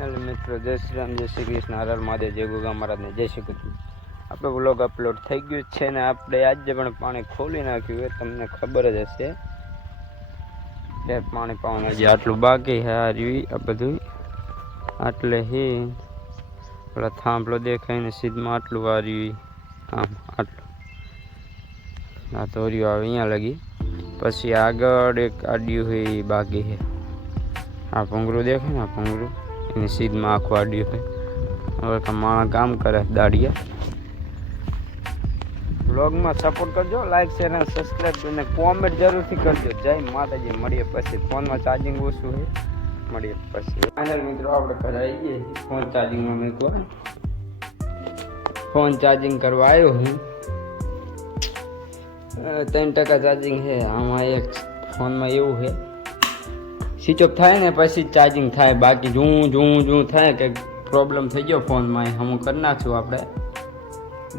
Final મિત્રો જય શ્રી રામ, જય શ્રી કૃષ્ણ, હર હર મહાદેવ, જય ગોગા મહારાજને જય શ્રી કૃષ્ણ. આપણો વ્લોગ અપલોડ થઈ ગયું છે ને આપણે આજે પણ પાણી ખોલી નાખ્યું હોય, તમને ખબર જ હશે કે પાણી પાવાનું હજી આટલું બાકી છે. આ રહ્યું આ બધું આટલે હે પેલા થાંભલો દેખાય ને સીધમાં આટલું આ રહ્યું આમ આટલું આ તો રહ્યું આવે અહીંયા લગી. પછી આગળ એક આડ્યું હોય એ બાકી છે. આ ભૂંગળું દેખાય ને આ ભૂંગળું એની સીધમાં આખું આડ્યું હોય. હવે માણસ કામ કરે દાડિયા. વ્લોગમાં સપોર્ટ કરજો, લાઈક શેર અને સબસ્ક્રાઈબ અને કોમેન્ટ જરૂરથી કરજો. જય માતાજી. મળીએ પછી. ફોનમાં ચાર્જિંગ ઓછું છે, મળીએ પછી. ફાઇનલ મિત્રો આપણે ઘરે આવી ગઈએ. ફોન ચાર્જિંગમાં મૂકવા, ફોન ચાર્જિંગ કરવા આવ્યો હું. 3% ચાર્જિંગ છે આમાં. એક ફોનમાં એવું છે સ્વિચ ઓફ થાય ને પછી ચાર્જિંગ થાય, બાકી જું થાય કે પ્રોબ્લેમ થઈ ગયો ફોનમાં એ હમું કરી નાખશું. આપણે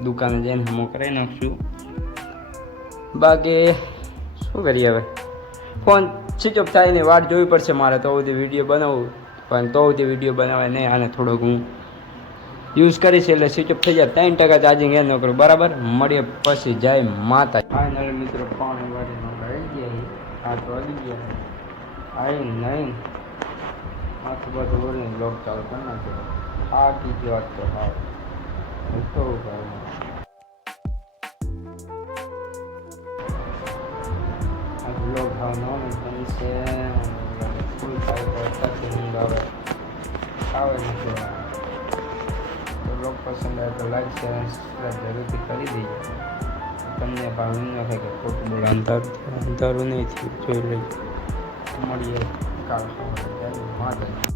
દુકાને જઈને હમું કરી નાખશું. બાકી શું કરીએ હવે, ફોન સ્વિચ ઓફ થાય ને વાટ જોવી પડશે મારે. તો સુધી વિડીયો બનાવું પણ તો સુધી વિડીયો બનાવે નહીં. આને થોડોક હું યુઝ કરીશ એટલે સ્વિચ ઓફ થઈ જાય. 3% ચાર્જિંગ એ ન કરું. બરાબર, મળીએ પછી. જય માતા. ફાઇનલ મિત્રો પાણી વાળીને આવી ગયા. આ તો આવી ગયા આઈ નહીં માથું બધું ઓળીને બ્લોગ ચાલુ કરી નાખ્યો. આ કીધું વાત તો હા તો આ બ્લોગ હા નોન છે ફૂલ થાય તો અત્યારથી ઊંઘ આવે નથી. તો બ્લોગ પસંદ આવે તો લાઈક શેર અને સબસ્ક્રાઈબ જરૂરથી કરી દેજો. તમને ભાવ ન થાય કે ખોટું બોલ અંધારું નહીં થયું જોઈ લેજો. મળીએ કાલ સવારે. જય માતાજી.